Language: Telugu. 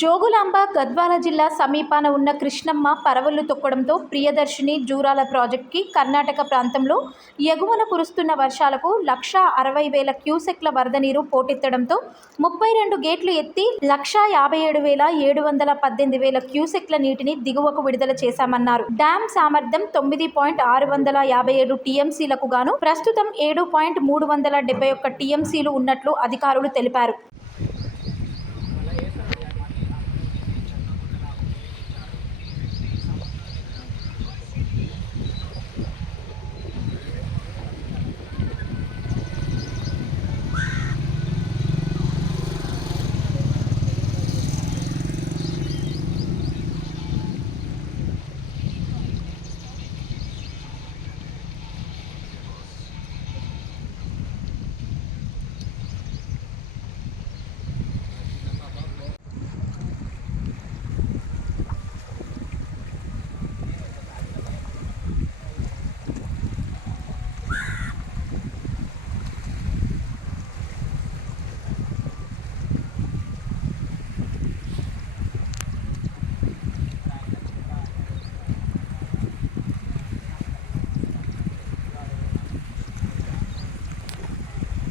జోగులాంబ గద్వాల జిల్లా సమీపాన ఉన్న కృష్ణమ్మ పరవళ్ళు తొక్కడంతో ప్రియదర్శిని జూరాల ప్రాజెక్టుకి కర్ణాటక ప్రాంతంలో ఎగువన కురుస్తున్న వర్షాలకు లక్షా అరవై వేల క్యూసెక్ల వరద నీరు పోటెత్తడంతో ముప్పై రెండు గేట్లు ఎత్తి లక్షా యాభై ఏడు వేల ఏడు వందల పద్దెనిమిది వేల క్యూసెక్ల నీటిని దిగువకు విడుదల చేశామన్నారు. డ్యామ్ సామర్థ్యం తొమ్మిది పాయింట్ ఆరు వందల యాభై ఏడు టీఎంసీలకు గాను ప్రస్తుతం ఏడు పాయింట్ మూడు వందల డెబ్బై ఒక్క టీఎంసీలు ఉన్నట్లు అధికారులు తెలిపారు.